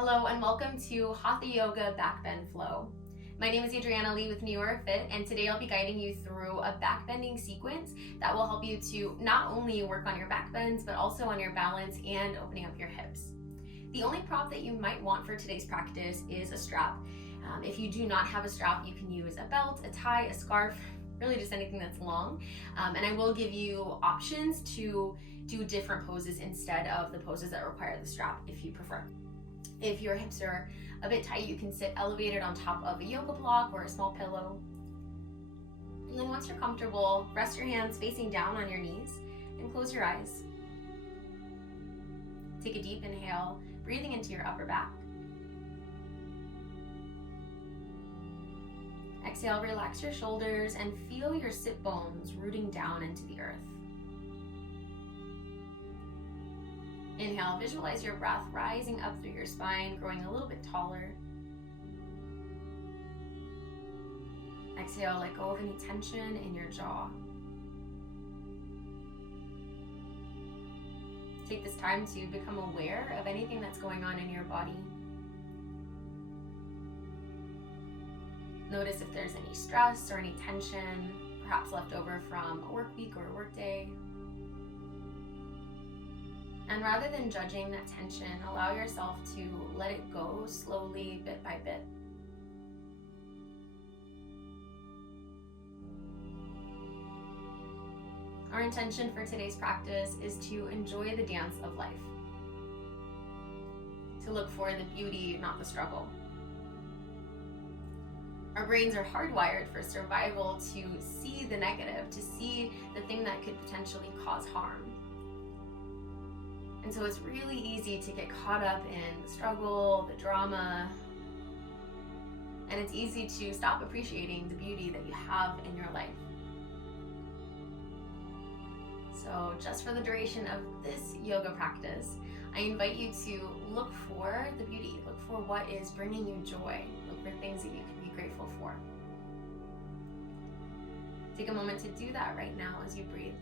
Hello and welcome to Hatha Yoga Backbend Flow. My name is Adriana with NeoraFit, and today I'll be guiding you through a backbending sequence that will help you to not only work on your backbends, but also on your balance and opening up your hips. The only prop that you might want for today's practice is a strap. If you do not have a strap, you can use a belt, a tie, a scarf, really just anything that's long. And I will give you options to do different poses instead of the poses that require the strap if you prefer. If your hips are a bit tight, you can sit elevated on top of a yoga block or a small pillow. And then once you're comfortable, rest your hands facing down on your knees and close your eyes. Take a deep inhale, breathing into your upper back. Exhale, relax your shoulders and feel your sit bones rooting down into the earth. Inhale, visualize your breath rising up through your spine, growing a little bit taller. Exhale, let go of any tension in your jaw. Take this time to become aware of anything that's going on in your body. Notice if there's any stress or any tension, perhaps left over from a work week or a work day. And rather than judging that tension, allow yourself to let it go slowly, bit by bit. Our intention for today's practice is to enjoy the dance of life, to look for the beauty, not the struggle. Our brains are hardwired for survival to see the negative, to see the thing that could potentially cause harm. And so it's really easy to get caught up in the struggle, the drama, and it's easy to stop appreciating the beauty that you have in your life. So just for the duration of this yoga practice, I invite you to look for the beauty, look for what is bringing you joy, look for things that you can be grateful for. Take a moment to do that right now as you breathe.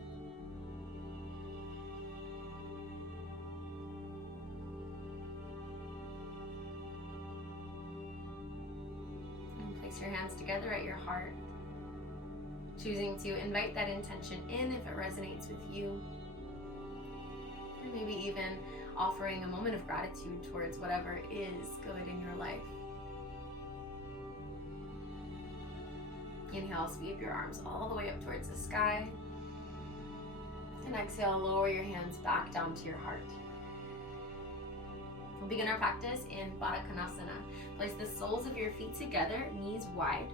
Place your hands together at your heart, choosing to invite that intention in if it resonates with you, or maybe even offering a moment of gratitude towards whatever is good in your life. Inhale, sweep your arms all the way up towards the sky, and exhale, lower your hands back down to your heart. We'll begin our practice in Badakanasana. Place the soles of your feet together, knees wide.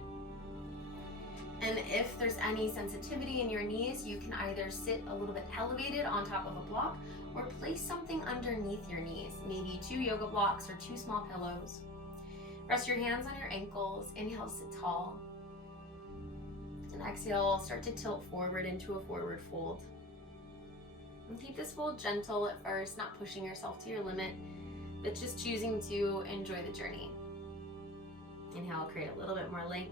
And if there's any sensitivity in your knees, you can either sit a little bit elevated on top of a block or place something underneath your knees, maybe 2 yoga blocks or 2 small pillows. Rest your hands on your ankles. Inhale, sit tall. And exhale, start to tilt forward into a forward fold. And keep this fold gentle at first, not pushing yourself to your limit, but just choosing to enjoy the journey. Inhale, create a little bit more length.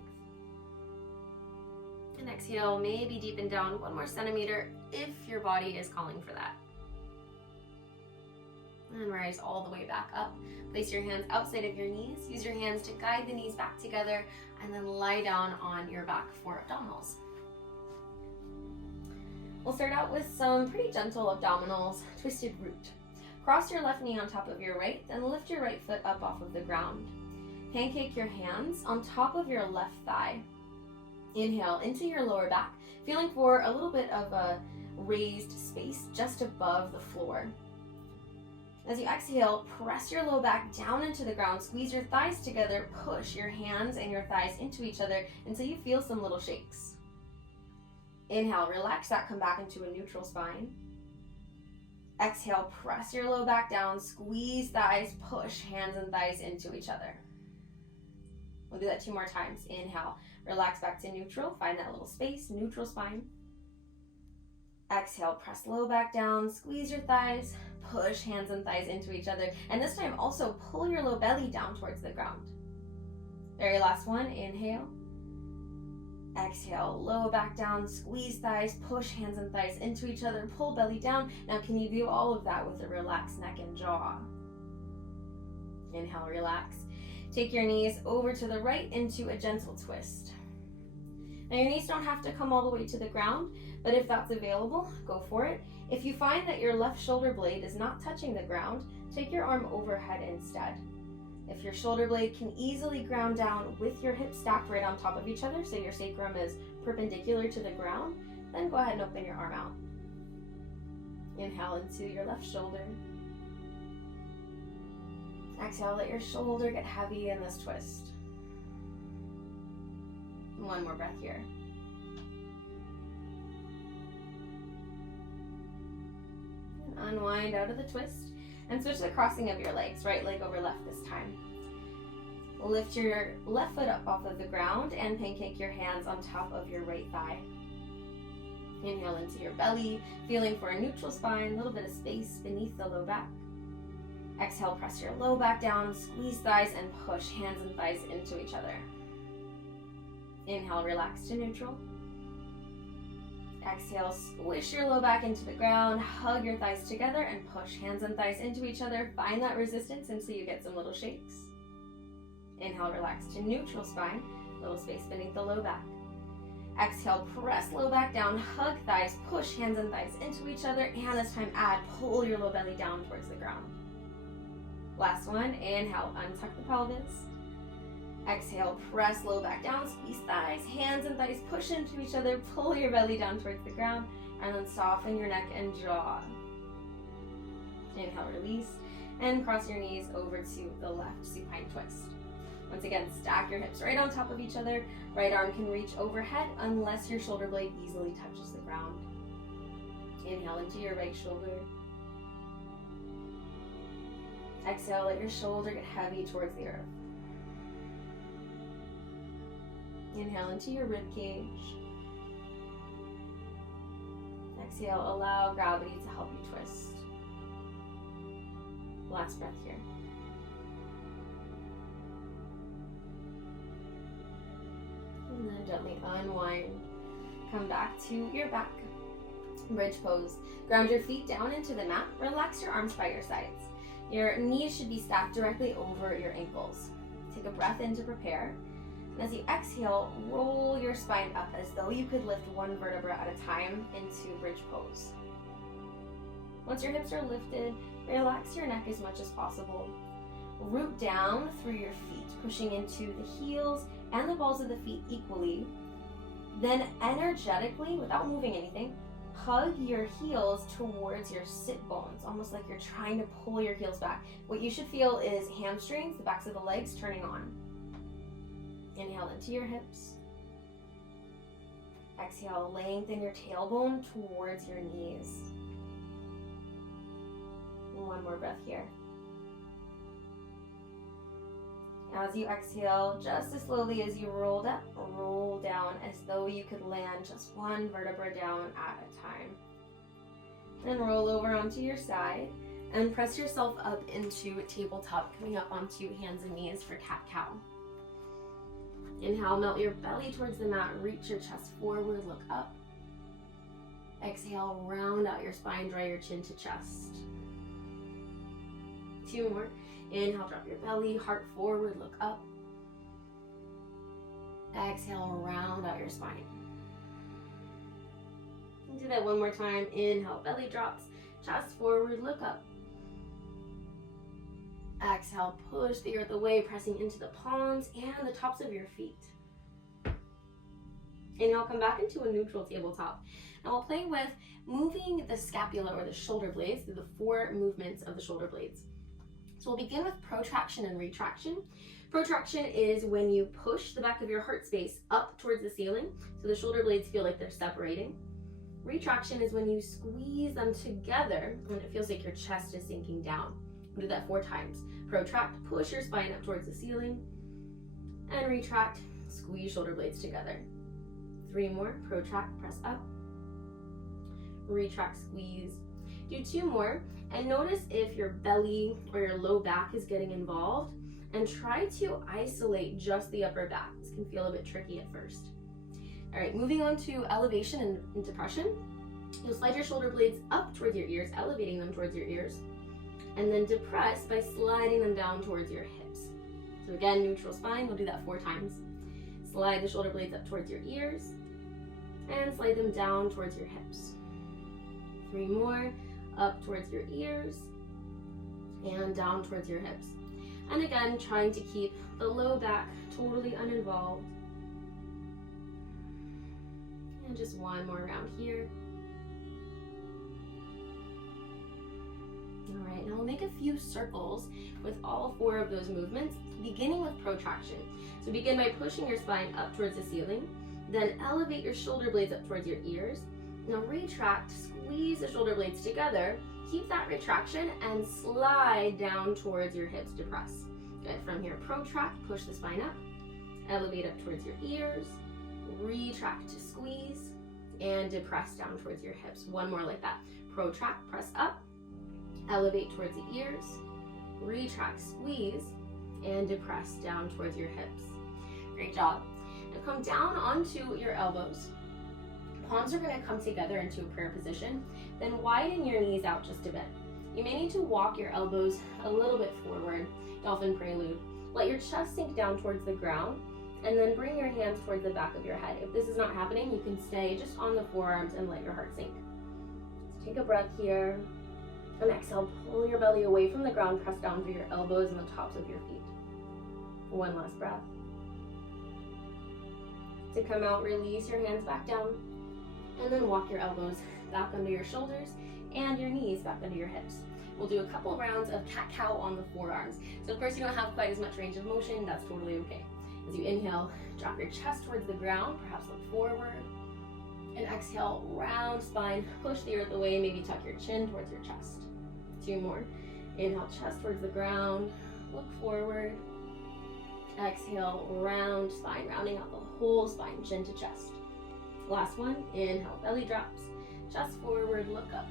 And exhale, maybe deepen down 1 more centimeter if your body is calling for that. And rise all the way back up. Place your hands outside of your knees. Use your hands to guide the knees back together, and then lie down on your back for abdominals. We'll start out with some pretty gentle abdominals, twisted root. Cross your left knee on top of your right, then lift your right foot up off of the ground. Pancake your hands on top of your left thigh. Inhale into your lower back, feeling for a little bit of a raised space just above the floor. As you exhale, press your low back down into the ground, squeeze your thighs together, push your hands and your thighs into each other until you feel some little shakes. Inhale, relax that, come back into a neutral spine. Exhale, press your low back down, squeeze thighs, push hands and thighs into each other. We'll do that 2 more times. Inhale, relax back to neutral, find that little space, neutral spine. Exhale, press low back down, squeeze your thighs, push hands and thighs into each other. And this time also pull your low belly down towards the ground. Very last one, inhale. Exhale, low back down, squeeze thighs, push hands and thighs into each other, pull belly down. Now can you do all of that with a relaxed neck and jaw? Inhale, relax. Take your knees over to the right into a gentle twist. Now your knees don't have to come all the way to the ground, but if that's available, go for it. If you find that your left shoulder blade is not touching the ground, take your arm overhead instead. If your shoulder blade can easily ground down with your hips stacked right on top of each other, so your sacrum is perpendicular to the ground, then go ahead and open your arm out. Inhale into your left shoulder. Exhale, let your shoulder get heavy in this twist. One more breath here. And unwind out of the twist and switch the crossing of your legs, right leg over left this time. Lift your left foot up off of the ground and pancake your hands on top of your right thigh. Inhale into your belly, feeling for a neutral spine, a little bit of space beneath the low back. Exhale, press your low back down, squeeze thighs and push hands and thighs into each other. Inhale, relax to neutral. Exhale, squish your low back into the ground, hug your thighs together and push hands and thighs into each other. Find that resistance until you get some little shakes. Inhale, relax to neutral spine, little space beneath the low back. Exhale, press low back down, hug thighs, push hands and thighs into each other, and this time pull your low belly down towards the ground. Last one, inhale, untuck the pelvis. Exhale, press low back down, squeeze thighs, hands and thighs push into each other, pull your belly down towards the ground, and then soften your neck and jaw. Inhale, release, and cross your knees over to the left supine twist. Once again, stack your hips right on top of each other. Right arm can reach overhead unless your shoulder blade easily touches the ground. Inhale into your right shoulder. Exhale, let your shoulder get heavy towards the earth. Inhale into your rib cage. Exhale, allow gravity to help you twist. Last breath here. And then gently unwind. Come back to your back. Bridge pose. Ground your feet down into the mat. Relax your arms by your sides. Your knees should be stacked directly over your ankles. Take a breath in to prepare. And as you exhale, roll your spine up as though you could lift one vertebra at a time into bridge pose. Once your hips are lifted, relax your neck as much as possible. Root down through your feet, pushing into the heels and the balls of the feet equally. Then energetically, without moving anything, hug your heels towards your sit bones, almost like you're trying to pull your heels back. What you should feel is hamstrings, the backs of the legs turning on. Inhale into your hips. Exhale, lengthen your tailbone towards your knees. One more breath here. As you exhale, just as slowly as you rolled up, roll down as though you could land just one vertebra down at a time. Then roll over onto your side and press yourself up into tabletop, coming up onto hands and knees for cat-cow. Inhale, melt your belly towards the mat, reach your chest forward, look up. Exhale, round out your spine, draw your chin to chest. Two more. Inhale, drop your belly, heart forward, look up. Exhale, round out your spine. Do that one more time. Inhale, belly drops, chest forward, look up. Exhale, push the earth away, pressing into the palms and the tops of your feet. Inhale, come back into a neutral tabletop. And we'll play with moving the scapula or the shoulder blades through the 4 movements of the shoulder blades. So we'll begin with protraction and retraction. Protraction is when you push the back of your heart space up towards the ceiling, so the shoulder blades feel like they're separating. Retraction is when you squeeze them together and it feels like your chest is sinking down. We'll do that 4 times. Protract, push your spine up towards the ceiling, and retract, squeeze shoulder blades together. 3 more. Protract, press up, retract, squeeze. Do 2 more, and notice if your belly or your low back is getting involved, and try to isolate just the upper back. This can feel a bit tricky at first. All right, moving on to elevation and depression. You'll slide your shoulder blades up towards your ears, elevating them towards your ears. and then depress by sliding them down towards your hips. So again, neutral spine, we'll do that 4 times. Slide the shoulder blades up towards your ears, and slide them down towards your hips. 3 more, up towards your ears, and down towards your hips. And again, trying to keep the low back totally uninvolved. And just 1 more round here. All right, now we'll make a few circles with all 4 of those movements, beginning with protraction. So begin by pushing your spine up towards the ceiling, then elevate your shoulder blades up towards your ears. Now retract, squeeze the shoulder blades together, keep that retraction, and slide down towards your hips to press. Good, from here, protract, push the spine up, elevate up towards your ears, retract to squeeze, and depress down towards your hips. 1 more like that. Protract, press up, elevate towards the ears, retract, squeeze, and depress down towards your hips. Great job. Now come down onto your elbows. Palms are going to come together into a prayer position. Then widen your knees out just a bit. You may need to walk your elbows a little bit forward, dolphin prelude. Let your chest sink down towards the ground, and then bring your hands towards the back of your head. If this is not happening, you can stay just on the forearms and let your heart sink. So take a breath here, and exhale, pull your belly away from the ground, press down through your elbows and the tops of your feet. 1 last breath. To come out, release your hands back down, and then walk your elbows back under your shoulders and your knees back under your hips. We'll do a couple rounds of cat-cow on the forearms. So of course you don't have quite as much range of motion, that's totally okay. As you inhale, drop your chest towards the ground, perhaps look forward. And exhale, round spine, push the earth away, maybe tuck your chin towards your chest. 2 more. Inhale, chest towards the ground, look forward. Exhale, round spine, rounding out the whole spine, chin to chest. Last one, inhale, belly drops, chest forward, look up.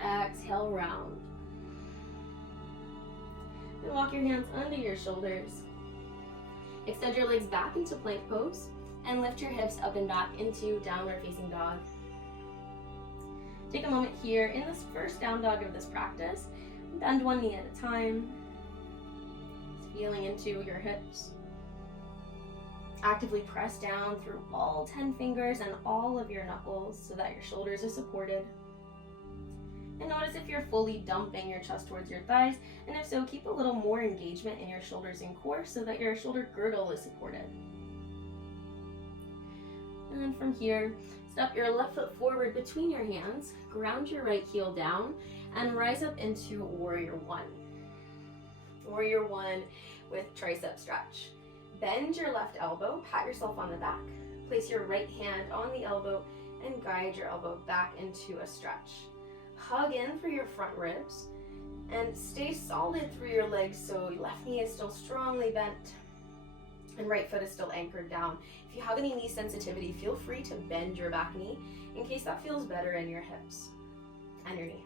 Exhale, round. Then walk your hands under your shoulders. Extend your legs back into plank pose and lift your hips up and back into downward facing dog. Take a moment here in this first down dog of this practice. Bend 1 knee at a time. Just feeling into your hips. Actively press down through all 10 fingers and all of your knuckles so that your shoulders are supported. And notice if you're fully dumping your chest towards your thighs, and if so, keep a little more engagement in your shoulders and core so that your shoulder girdle is supported. And then from here, step your left foot forward between your hands, ground your right heel down, and rise up into Warrior 1. Warrior 1 with Tricep Stretch. Bend your left elbow, pat yourself on the back, place your right hand on the elbow, and guide your elbow back into a stretch. Hug in through your front ribs, and stay solid through your legs so your left knee is still strongly bent, and right foot is still anchored down. If you have any knee sensitivity, feel free to bend your back knee in case that feels better in your hips and your knee.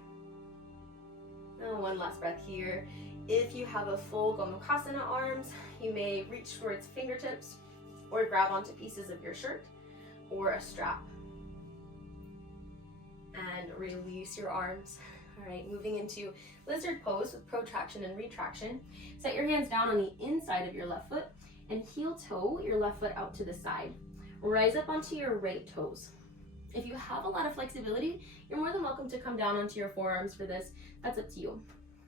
Now 1 last breath here. If you have a full Badakanasana arms, you may reach towards fingertips or grab onto pieces of your shirt or a strap. And release your arms. All right, moving into lizard pose with protraction and retraction. Set your hands down on the inside of your left foot and heel toe your left foot out to the side. Rise up onto your right toes. If you have a lot of flexibility, you're more than welcome to come down onto your forearms for this. That's up to you.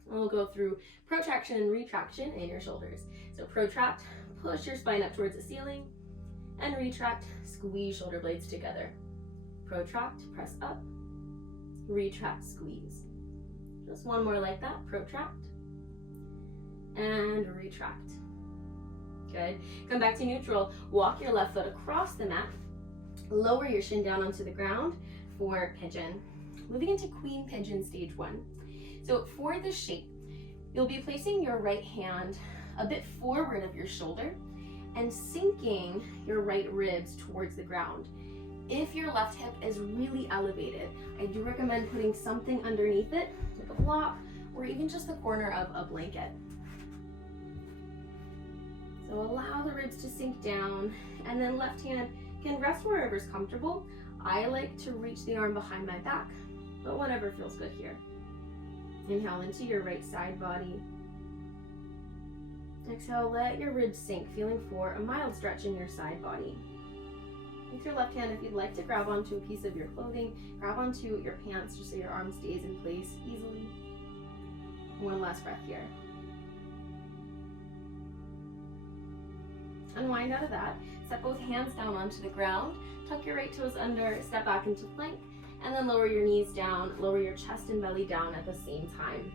We'll go through protraction and retraction in your shoulders. So protract, push your spine up towards the ceiling, and retract, squeeze shoulder blades together. Protract, press up, retract, squeeze. Just 1 more like that. Protract and retract. Good. Come back to neutral. Walk your left foot across the mat. Lower your shin down onto the ground for pigeon. Moving into Queen Pigeon stage 1. So for this shape, you'll be placing your right hand a bit forward of your shoulder and sinking your right ribs towards the ground. If your left hip is really elevated, I do recommend putting something underneath it, like a block, or even just the corner of a blanket. So allow the ribs to sink down, and then left hand can rest wherever's comfortable. I like to reach the arm behind my back, but whatever feels good here. Inhale into your right side body. Exhale, let your ribs sink, feeling for a mild stretch in your side body. With your left hand, if you'd like to grab onto a piece of your clothing, grab onto your pants just so your arm stays in place easily. One last breath here. Unwind out of that. Set both hands down onto the ground. Tuck your right toes under, step back into plank, and then lower your knees down, lower your chest and belly down at the same time.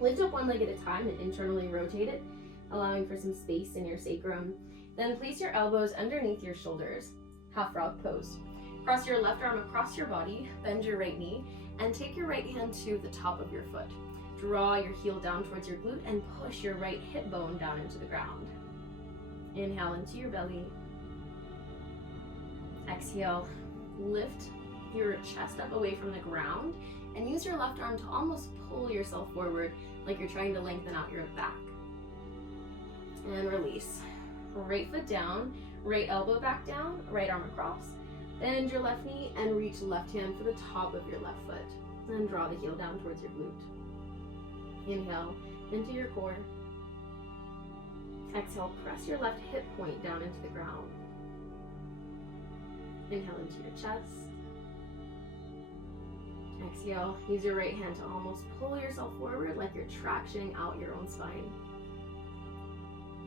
Lift up one leg at a time and internally rotate it, allowing for some space in your sacrum. Then place your elbows underneath your shoulders. Half frog pose. Cross your left arm across your body, bend your right knee, and take your right hand to the top of your foot. Draw your heel down towards your glute and push your right hip bone down into the ground. Inhale into your belly. Exhale, lift your chest up away from the ground and use your left arm to almost pull yourself forward like you're trying to lengthen out your back. And release. Right foot down, right elbow back down, right arm across. Bend your left knee and reach left hand for the top of your left foot. Then draw the heel down towards your glute. Inhale into your core. Exhale, press your left hip point down into the ground. Inhale into your chest. Exhale, use your right hand to almost pull yourself forward like you're tractioning out your own spine.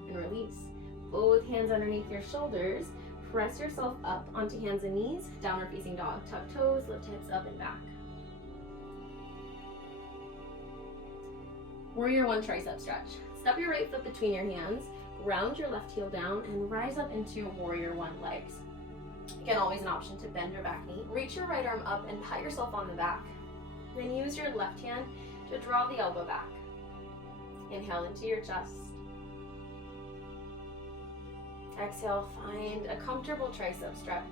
And release. Both hands underneath your shoulders. Press yourself up onto hands and knees. Downward facing dog. Tuck toes, lift hips up and back. Warrior One tricep stretch. Step your right foot between your hands, round your left heel down, and rise up into Warrior One legs. Again, always an option to bend your back knee. Reach your right arm up and pat yourself on the back. Then use your left hand to draw the elbow back. Inhale into your chest. Exhale, find a comfortable tricep stretch.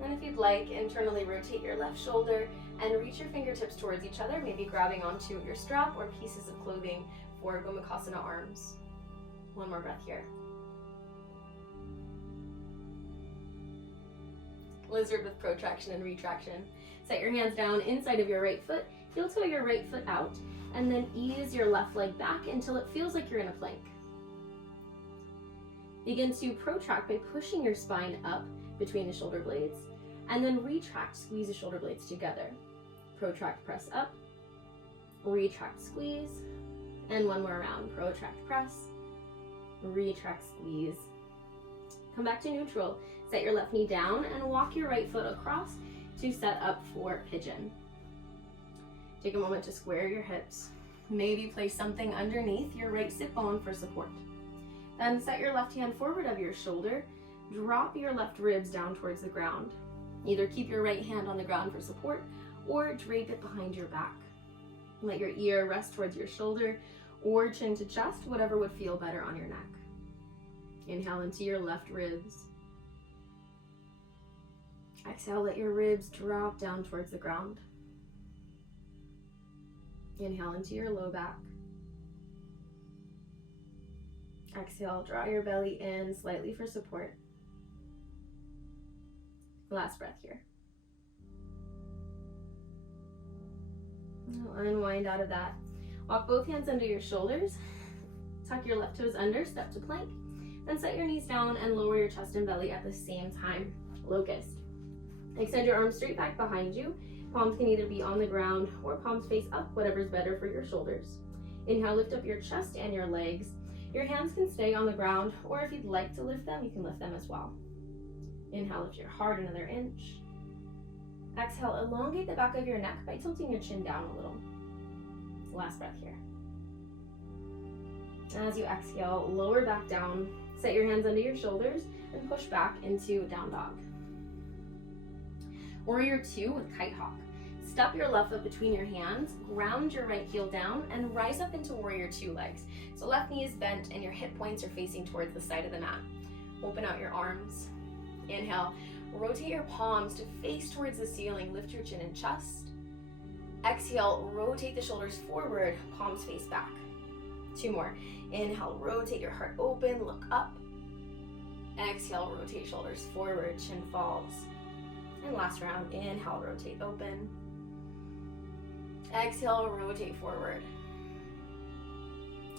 Then if you'd like, internally rotate your left shoulder and reach your fingertips towards each other, maybe grabbing onto your strap or pieces of clothing for Badakanasana arms. One more breath here. Lizard with protraction and retraction. Set your hands down inside of your right foot, heel toe your right foot out, and then ease your left leg back until it feels like you're in a plank. Begin to protract by pushing your spine up between the shoulder blades, and then retract, squeeze the shoulder blades together. Protract, press up, retract, squeeze, and one more round. Protract, press, retract, squeeze. Come back to neutral. Set your left knee down and walk your right foot across to set up for pigeon. Take a moment to square your hips. Maybe place something underneath your right sit bone for support. Then set your left hand forward of your shoulder. Drop your left ribs down towards the ground. Either keep your right hand on the ground for support or drape it behind your back. Let your ear rest towards your shoulder or chin to chest, whatever would feel better on your neck. Inhale into your left ribs. Exhale, let your ribs drop down towards the ground. Inhale into your low back. Exhale, draw your belly in slightly for support. Last breath here. Now unwind out of that. Walk both hands under your shoulders. Tuck your left toes under, step to plank. Then set your knees down and lower your chest and belly at the same time. Locust. Extend your arms straight back behind you. Palms can either be on the ground or palms face up, whatever's better for your shoulders. Inhale, lift up your chest and your legs. Your hands can stay on the ground, or if you'd like to lift them, you can lift them as well. Inhale, lift your heart another inch. Exhale, elongate the back of your neck by tilting your chin down a little. Last breath here. As you exhale, lower back down. Set your hands under your shoulders and push back into down dog. Warrior Two with kite hawk. Step your left foot between your hands, ground your right heel down, and rise up into Warrior Two legs. So left knee is bent and your hip points are facing towards the side of the mat. Open out your arms. Inhale, rotate your palms to face towards the ceiling. Lift your chin and chest. Exhale, rotate the shoulders forward, palms face back. Two more. Inhale, rotate your heart open, look up. Exhale, rotate shoulders forward, chin falls. And last round, inhale, rotate open. Exhale, rotate forward.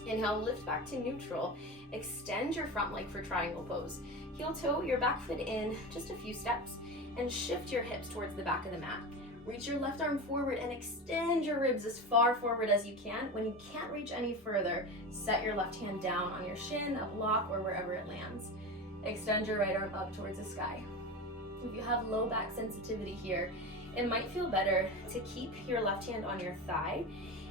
Inhale, lift back to neutral. Extend your front leg for triangle pose. Heel toe your back foot in just a few steps and shift your hips towards the back of the mat. Reach your left arm forward and extend your ribs as far forward as you can. When you can't reach any further, set your left hand down on your shin, a block, or wherever it lands. Extend your right arm up towards the sky. If you have low back sensitivity here, it might feel better to keep your left hand on your thigh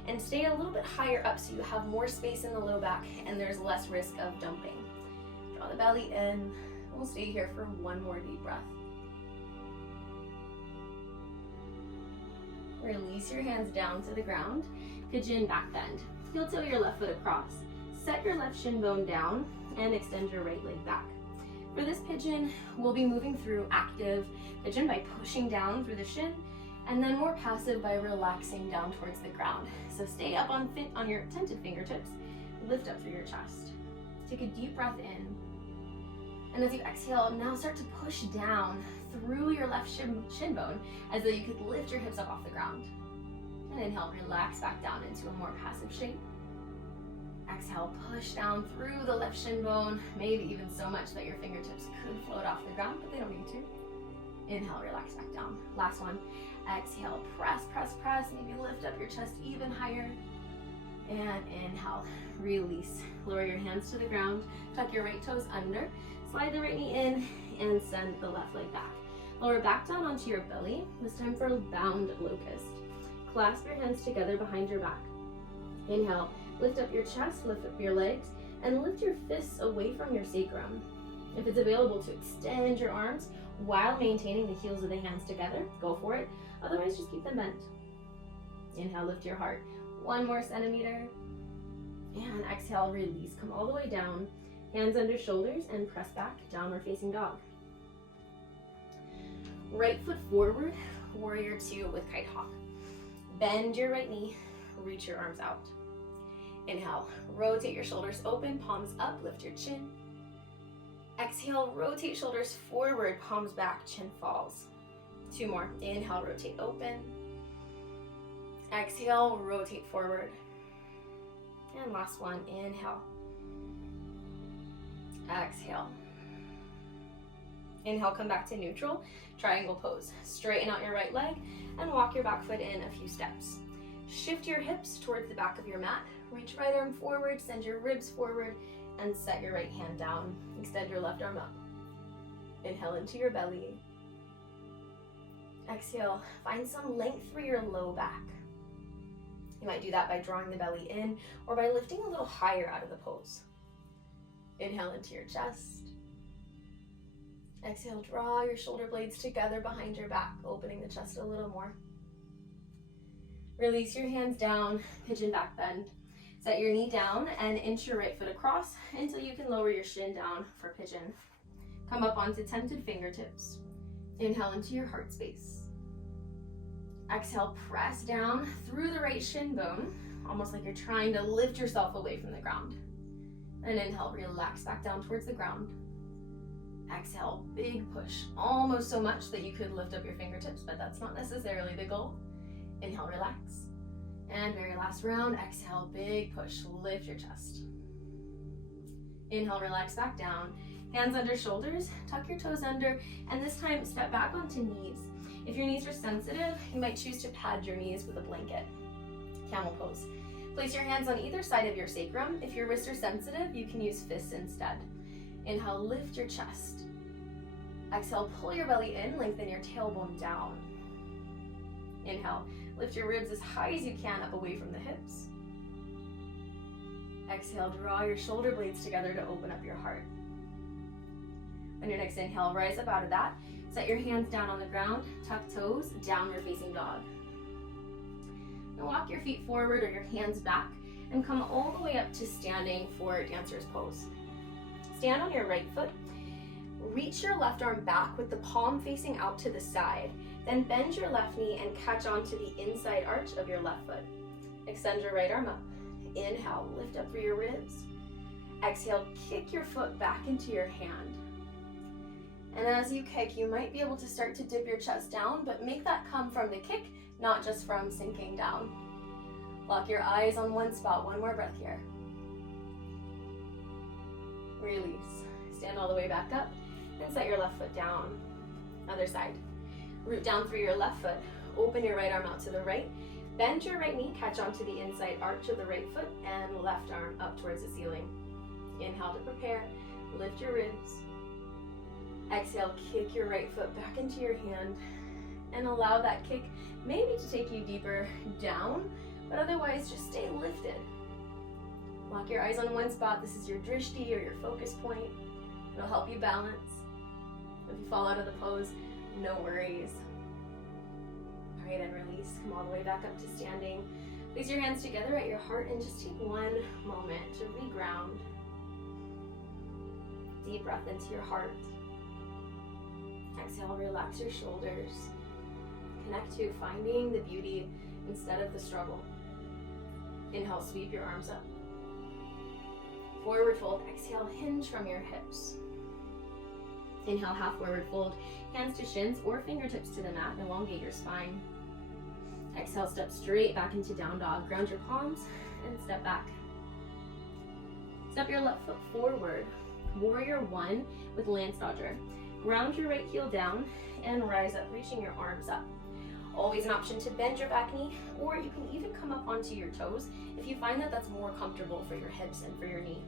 and stay a little bit higher up so you have more space in the low back and there's less risk of dumping. Draw the belly in. We'll stay here for one more deep breath. Release your hands down to the ground. Pigeon back bend. Heel toe your left foot across. Set your left shin bone down and extend your right leg back. For this pigeon, we'll be moving through active pigeon by pushing down through the shin, and then more passive by relaxing down towards the ground. So stay up on your tented fingertips, lift up through your chest. Take a deep breath in, and as you exhale, now start to push down through your left shin bone as though you could lift your hips up off the ground. And inhale, relax back down into a more passive shape. Exhale, push down through the left shin bone, maybe even so much that your fingertips could float off the ground, but they don't need to. Inhale, relax back down. Last one. Exhale, press, press, press. Maybe lift up your chest even higher. And inhale, release. Lower your hands to the ground. Tuck your right toes under. Slide the right knee in and send the left leg back. Lower back down onto your belly. This time for bound locust. Clasp your hands together behind your back. Inhale, lift up your chest, lift up your legs, and lift your fists away from your sacrum. If it's available to extend your arms while maintaining the heels of the hands together, go for it. Otherwise, just keep them bent. Inhale, lift your heart 1 more centimeter. And exhale, release. Come all the way down. Hands under shoulders and press back, downward facing dog. Right foot forward, warrior 2 with kite hawk. Bend your right knee, reach your arms out. Inhale, rotate your shoulders open, palms up, lift your chin. Exhale, rotate shoulders forward, palms back, chin falls. 2 more. Inhale, rotate open. Exhale, rotate forward. And last one, inhale. Exhale. Inhale, come back to neutral, triangle pose. Straighten out your right leg and walk your back foot in a few steps. Shift your hips towards the back of your mat. Reach right arm forward, send your ribs forward, and set your right hand down. Extend your left arm up. Inhale into your belly. Exhale, find some length through your low back. You might do that by drawing the belly in or by lifting a little higher out of the pose. Inhale into your chest. Exhale, draw your shoulder blades together behind your back, opening the chest a little more. Release your hands down, pigeon back bend. Set your knee down and inch your right foot across until you can lower your shin down for pigeon. Come up onto tented fingertips. Inhale into your heart space. Exhale, press down through the right shin bone, almost like you're trying to lift yourself away from the ground. And inhale, relax back down towards the ground. Exhale, big push, almost so much that you could lift up your fingertips, but that's not necessarily the goal. Inhale, relax. And very last round, exhale, big push, lift your chest. Inhale, relax back down. Hands under shoulders, tuck your toes under, and this time step back onto knees. If your knees are sensitive, you might choose to pad your knees with a blanket. Camel pose. Place your hands on either side of your sacrum. If your wrists are sensitive, you can use fists instead. Inhale, lift your chest. Exhale, pull your belly in, lengthen your tailbone down. Inhale, lift your ribs as high as you can up away from the hips. Exhale, draw your shoulder blades together to open up your heart. On your next inhale, rise up out of that. Set your hands down on the ground, tuck toes, downward facing dog. Now walk your feet forward or your hands back and come all the way up to standing for dancer's pose. Stand on your right foot. Reach your left arm back with the palm facing out to the side. Then bend your left knee and catch onto the inside arch of your left foot. Extend your right arm up. Inhale, lift up through your ribs. Exhale, kick your foot back into your hand. And as you kick, you might be able to start to dip your chest down, but make that come from the kick, not just from sinking down. Lock your eyes on one spot. One more breath here. Release. Stand all the way back up and set your left foot down. Other side. Root down through your left foot. Open your right arm out to the right. Bend your right knee, catch onto the inside arch of the right foot, and left arm up towards the ceiling. Inhale to prepare. Lift your ribs. Exhale, kick your right foot back into your hand, and allow that kick maybe to take you deeper down, but otherwise just stay lifted. Lock your eyes on one spot. This is your drishti or your focus point. It'll help you balance. If you fall out of the pose, no worries. All right, and release. Come all the way back up to standing. Place your hands together at your heart and just take one moment to reground. Deep breath into your heart. Exhale, relax your shoulders. Connect to finding the beauty instead of the struggle. Inhale, sweep your arms up. Forward fold. Exhale, hinge from your hips. Inhale, half forward fold. Hands to shins or fingertips to the mat. Elongate your spine. Exhale, step straight back into down dog. Ground your palms and step back. Step your left foot forward. Warrior one with lance dodger. Ground your right heel down and rise up, reaching your arms up. Always an option to bend your back knee, or you can even come up onto your toes if you find that that's more comfortable for your hips and for your knee.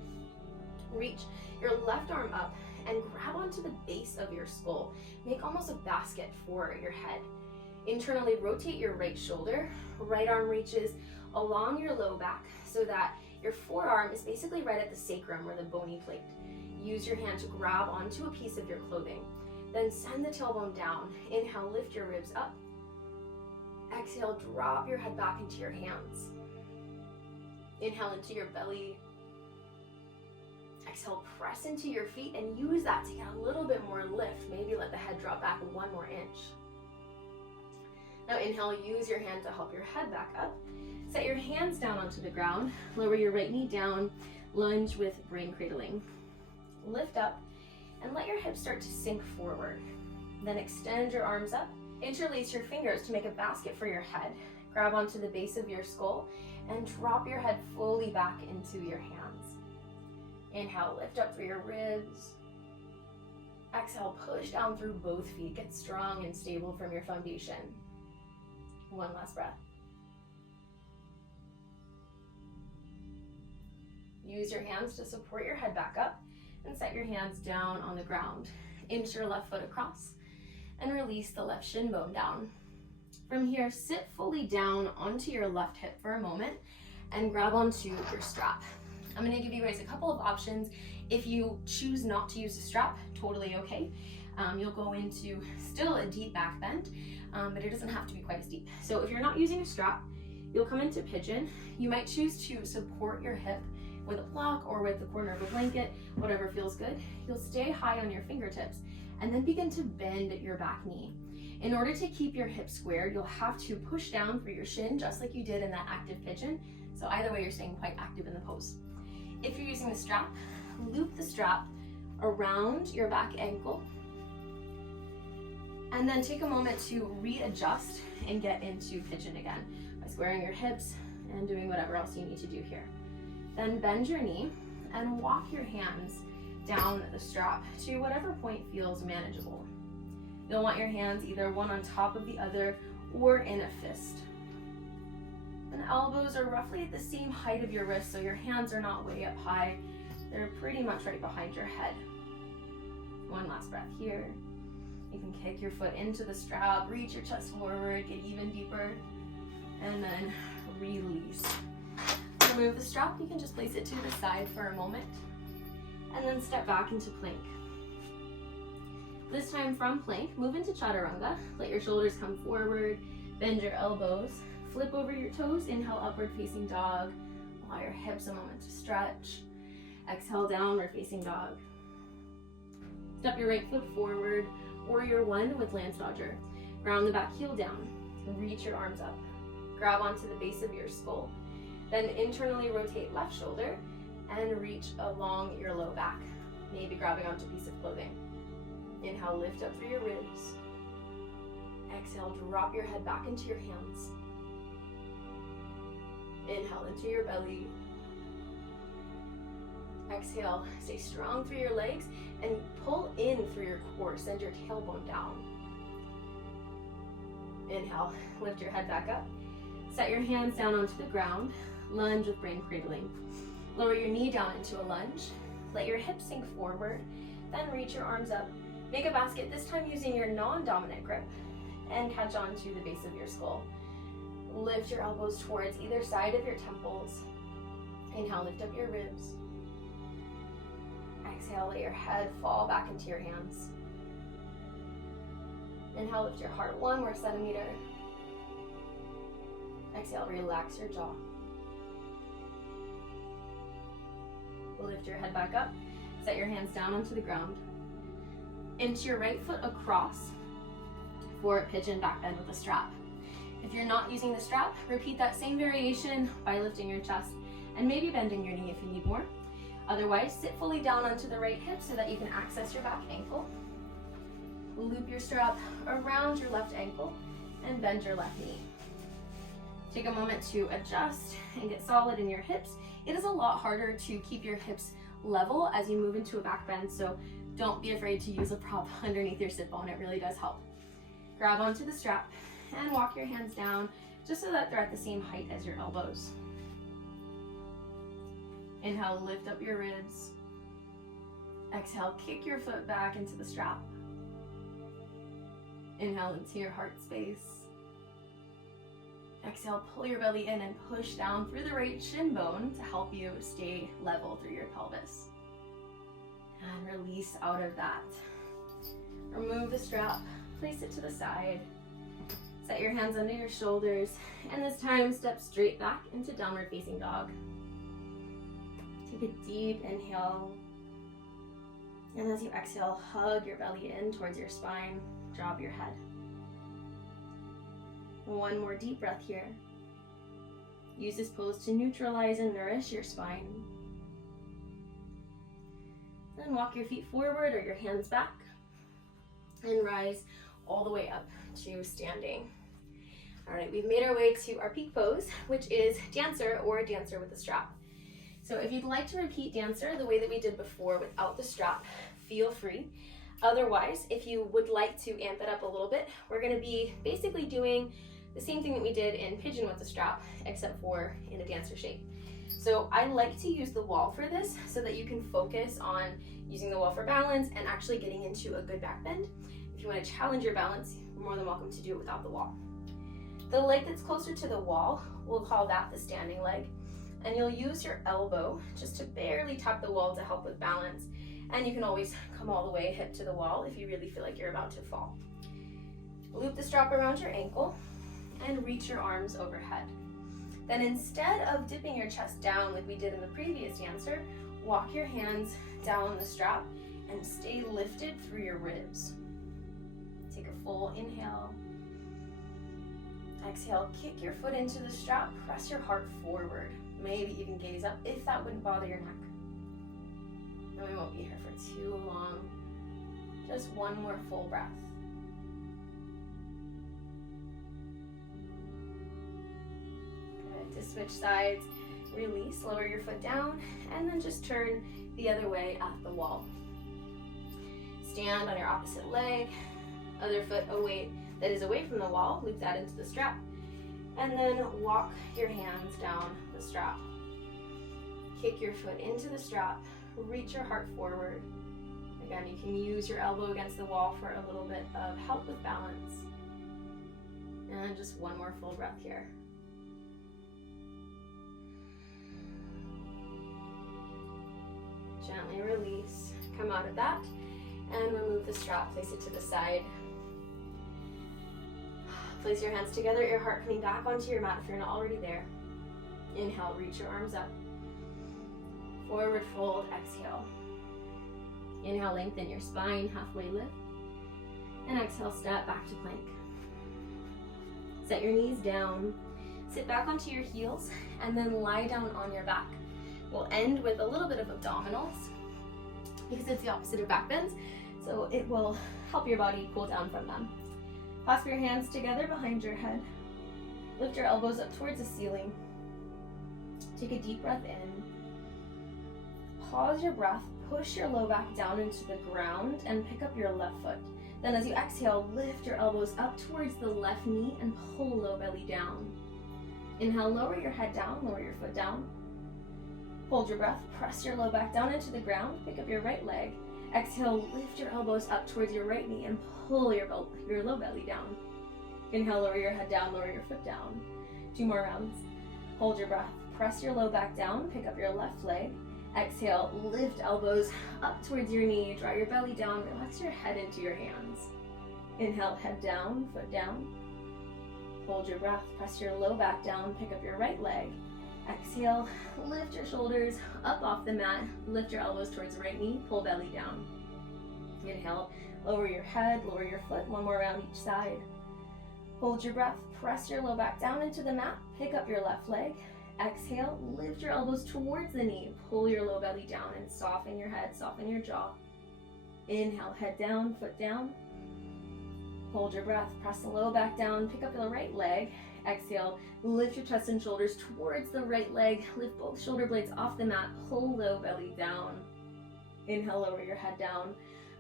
Reach your left arm up and grab onto the base of your skull. Make almost a basket for your head. Internally rotate your right shoulder. Right arm reaches along your low back so that your forearm is basically right at the sacrum or the bony plate. Use your hand to grab onto a piece of your clothing. Then send the tailbone down. Inhale, lift your ribs up. Exhale, drop your head back into your hands. Inhale into your belly. Exhale, press into your feet and use that to get a little bit more lift. Maybe let the head drop back 1 more inch. Now inhale, use your hand to help your head back up. Set your hands down onto the ground. Lower your right knee down. Lunge with brain cradling. Lift up and let your hips start to sink forward. Then extend your arms up. Interlace your fingers to make a basket for your head. Grab onto the base of your skull and drop your head fully back into your hands. Inhale, lift up through your ribs. Exhale, push down through both feet. Get strong and stable from your foundation. One last breath. Use your hands to support your head back up and set your hands down on the ground. Inch your left foot across and release the left shin bone down. From here, sit fully down onto your left hip for a moment and grab onto your strap. I'm gonna give you guys a couple of options. If you choose not to use a strap, totally okay. You'll go into still a deep back bend, but it doesn't have to be quite as deep. So if you're not using a strap, you'll come into pigeon. You might choose to support your hip with a block or with the corner of a blanket, whatever feels good. You'll stay high on your fingertips and then begin to bend your back knee. In order to keep your hip squared, you'll have to push down through your shin just like you did in that active pigeon. So either way, you're staying quite active in the pose. If you're using the strap, loop the strap around your back ankle and then take a moment to readjust and get into pigeon again by squaring your hips and doing whatever else you need to do here. Then bend your knee and walk your hands down the strap to whatever point feels manageable. You'll want your hands either one on top of the other or in a fist. And elbows are roughly at the same height of your wrists, so your hands are not way up high. They're pretty much right behind your head. One last breath here. You can kick your foot into the strap, reach your chest forward, get even deeper, and then release. Remove the strap, you can just place it to the side for a moment, and then step back into plank. This time from plank, move into chaturanga. Let your shoulders come forward, bend your elbows, flip over your toes, inhale upward facing dog. Allow your hips a moment to stretch. Exhale, downward facing dog. Step your right foot forward, warrior one with lance dodger. Ground the back heel down, reach your arms up. Grab onto the base of your skull. Then internally rotate left shoulder and reach along your low back, maybe grabbing onto a piece of clothing. Inhale, lift up through your ribs. Exhale, drop your head back into your hands. Inhale into your belly. Exhale, stay strong through your legs and pull in through your core. Send your tailbone down. Inhale, lift your head back up. Set your hands down onto the ground. Lunge with brain cradling. Lower your knee down into a lunge. Let your hips sink forward. Then reach your arms up. Make a basket, this time using your non-dominant grip, and catch on to the base of your skull. Lift your elbows towards either side of your temples. Inhale, lift up your ribs. Exhale, let your head fall back into your hands. Inhale, lift your heart 1 more centimeter. Exhale, relax your jaw. Lift your head back up. Set your hands down onto the ground. Into your right foot across for a pigeon back bend with a strap. If you're not using the strap, repeat that same variation by lifting your chest and maybe bending your knee if you need more. Otherwise, sit fully down onto the right hip so that you can access your back ankle. Loop your strap around your left ankle and bend your left knee. Take a moment to adjust and get solid in your hips. It is a lot harder to keep your hips level as you move into a back bend, so don't be afraid to use a prop underneath your sit bone. It really does help. Grab onto the strap and walk your hands down just so that they're at the same height as your elbows. Inhale, lift up your ribs. Exhale, kick your foot back into the strap. Inhale into your heart space. Exhale, pull your belly in and push down through the right shin bone to help you stay level through your pelvis. And release out of that. Remove the strap, place it to the side. Set your hands under your shoulders, and this time step straight back into downward facing dog. Take a deep inhale. And as you exhale, hug your belly in towards your spine, drop your head. One more deep breath here. Use this pose to neutralize and nourish your spine. Then walk your feet forward or your hands back and rise all the way up to standing. All right, we've made our way to our peak pose, which is dancer or dancer with a strap. So if you'd like to repeat dancer the way that we did before without the strap, feel free. Otherwise, if you would like to amp it up a little bit, we're gonna be basically doing the same thing that we did in pigeon with the strap, except for in a dancer shape. So I like to use the wall for this so that you can focus on using the wall for balance and actually getting into a good back bend. If you want to challenge your balance, you're more than welcome to do it without the wall. The leg that's closer to the wall, we'll call that the standing leg. And you'll use your elbow just to barely tap the wall to help with balance. And you can always come all the way hip to the wall if you really feel like you're about to fall. Loop the strap around your ankle and reach your arms overhead. Then instead of dipping your chest down like we did in the previous dancer, walk your hands down the strap and stay lifted through your ribs. Take a full inhale. Exhale, kick your foot into the strap, press your heart forward. Maybe even gaze up if that wouldn't bother your neck. And we won't be here for too long. Just one more full breath. Good. To switch sides, release, lower your foot down, and then just turn the other way at the wall. Stand on your opposite leg, other foot away that is away from the wall, loop that into the strap, and then walk your hands down the strap. Kick your foot into the strap, reach your heart forward. Again, you can use your elbow against the wall for a little bit of help with balance. And just one more full breath here. Gently release, come out of that, and remove the strap, place it to the side. Place your hands together, your heart coming back onto your mat if you're not already there. Inhale, reach your arms up. Forward fold, exhale. Inhale, lengthen your spine, halfway lift. And exhale, step back to plank. Set your knees down. Sit back onto your heels and then lie down on your back. We'll end with a little bit of abdominals because it's the opposite of back bends, so it will help your body cool down from them. Clasp your hands together behind your head. Lift your elbows up towards the ceiling. Take a deep breath in. Pause your breath, push your low back down into the ground and pick up your left foot. Then as you exhale, lift your elbows up towards the left knee and pull low belly down. Inhale, lower your head down, lower your foot down. Hold your breath, press your low back down into the ground, pick up your right leg. Exhale, lift your elbows up towards your right knee and pull your low belly down. Inhale, lower your head down, lower your foot down. 2 more rounds. Hold your breath, press your low back down, pick up your left leg. Exhale, lift elbows up towards your knee, draw your belly down, relax your head into your hands. Inhale, head down, foot down. Hold your breath, press your low back down, pick up your right leg. Exhale, lift your shoulders up off the mat, lift your elbows towards the right knee, pull belly down. Inhale, lower your head, lower your foot, 1 more round each side. Hold your breath, press your low back down into the mat, pick up your left leg. Exhale, lift your elbows towards the knee, pull your low belly down and soften your head, soften your jaw. Inhale, head down, foot down. Hold your breath, press the low back down, pick up your right leg. Exhale, lift your chest and shoulders towards the right leg, lift both shoulder blades off the mat, pull low belly down. Inhale, lower your head down,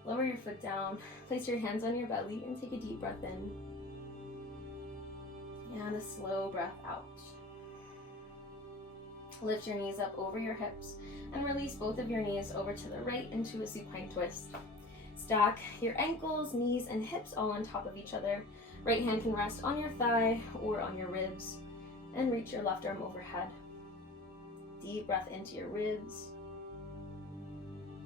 lower your foot down, place your hands on your belly and take a deep breath in. And a slow breath out. Lift your knees up over your hips and release both of your knees over to the right into a supine twist. Stack your ankles, knees, and hips all on top of each other. Right hand can rest on your thigh or on your ribs. And reach your left arm overhead. Deep breath into your ribs.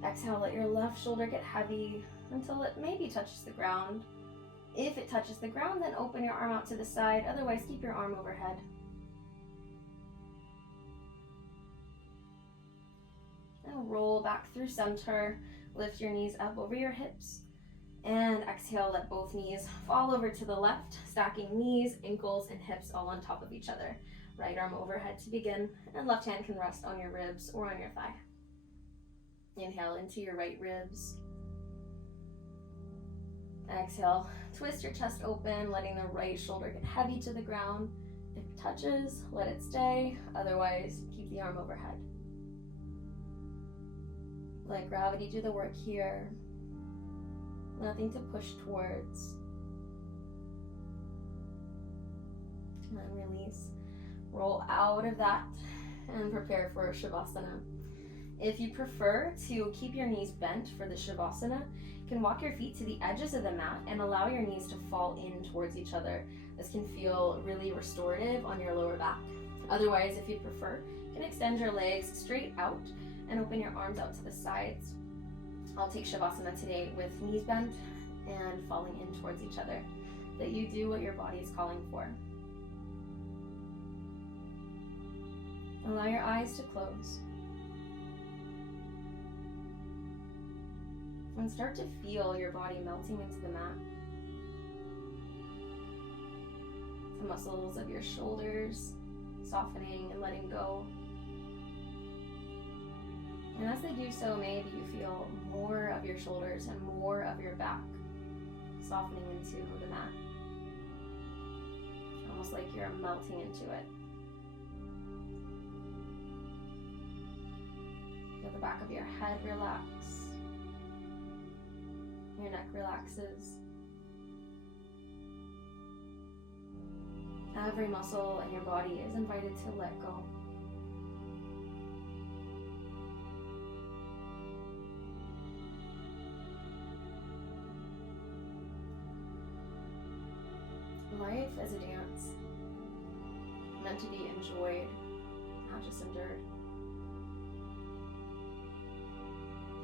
Exhale, let your left shoulder get heavy until it maybe touches the ground. If it touches the ground, then open your arm out to the side. Otherwise, keep your arm overhead. Now roll back through center. Lift your knees up over your hips. And exhale, let both knees fall over to the left, stacking knees, ankles, and hips all on top of each other. Right arm overhead to begin, and left hand can rest on your ribs or on your thigh. Inhale into your right ribs. Exhale, twist your chest open, letting the right shoulder get heavy to the ground. If it touches, let it stay. Otherwise, keep the arm overhead. Let gravity do the work here. Nothing to push towards. And then release. Roll out of that and prepare for Shavasana. If you prefer to keep your knees bent for the Shavasana, you can walk your feet to the edges of the mat and allow your knees to fall in towards each other. This can feel really restorative on your lower back. Otherwise, if you prefer, you can extend your legs straight out and open your arms out to the sides. I'll take Shavasana today with knees bent and falling in towards each other. That you do what your body is calling for. Allow your eyes to close. And start to feel your body melting into the mat. The muscles of your shoulders softening and letting go. And as they do so, maybe you feel more of your shoulders and more of your back softening into the mat. Almost like you're melting into it. Feel the back of your head relax. Your neck relaxes. Every muscle in your body is invited to let go. Life is a dance, meant to be enjoyed, not just endured.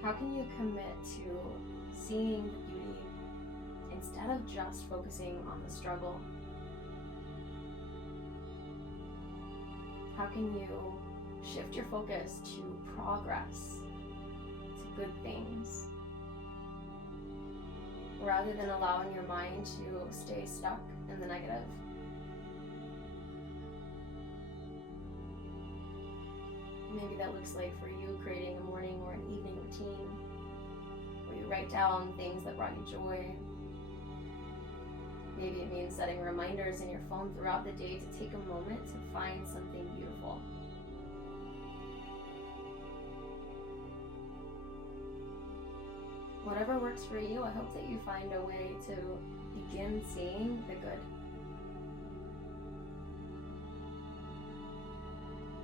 How can you commit to seeing the beauty instead of just focusing on the struggle? How can you shift your focus to progress, to good things, rather than allowing your mind to stay stuck in the negative? Maybe that looks like for you creating a morning or an evening routine where you write down things that brought you joy. Maybe it means setting reminders in your phone throughout the day to take a moment to find something beautiful. whatever works for you, I hope that you find a way to begin seeing the good.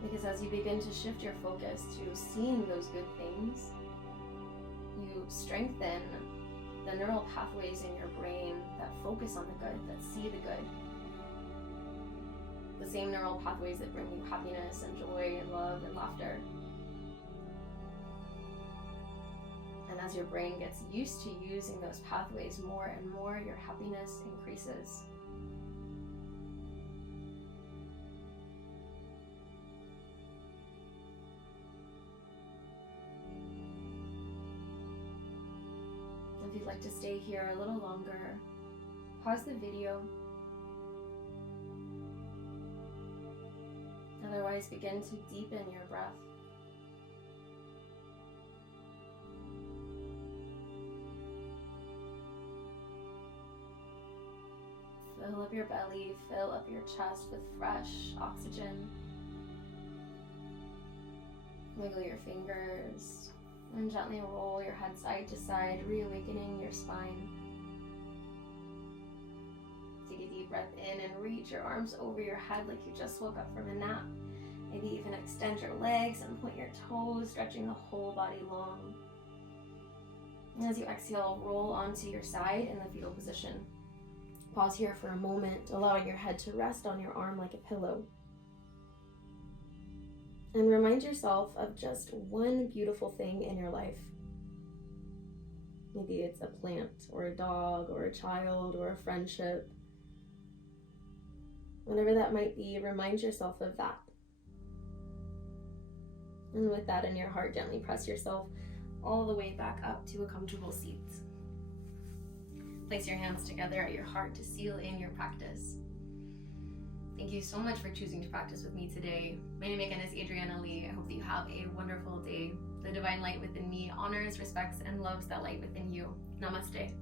Because as you begin to shift your focus to seeing those good things, you strengthen the neural pathways in your brain that focus on the good, that see the good. The same neural pathways that bring you happiness and joy and love and laughter. And as your brain gets used to using those pathways more and more, your happiness increases. If you'd like to stay here a little longer, pause the video. Otherwise, begin to deepen your breath. Fill up your belly, fill up your chest with fresh oxygen. Wiggle your fingers and gently roll your head side to side, reawakening your spine. Take a deep breath in and reach your arms over your head like you just woke up from a nap. Maybe even extend your legs and point your toes, stretching the whole body long. And as you exhale, roll onto your side in the fetal position. Pause here for a moment, allowing your head to rest on your arm like a pillow. And remind yourself of just one beautiful thing in your life. Maybe it's a plant, or a dog, or a child, or a friendship. Whatever that might be, remind yourself of that. And with that in your heart, gently press yourself all the way back up to a comfortable seat. Place your hands together at your heart to seal in your practice. Thank you so much for choosing to practice with me today. My name again is Adriana Lee. I hope that you have a wonderful day. The divine light within me honors, respects, and loves that light within you. Namaste.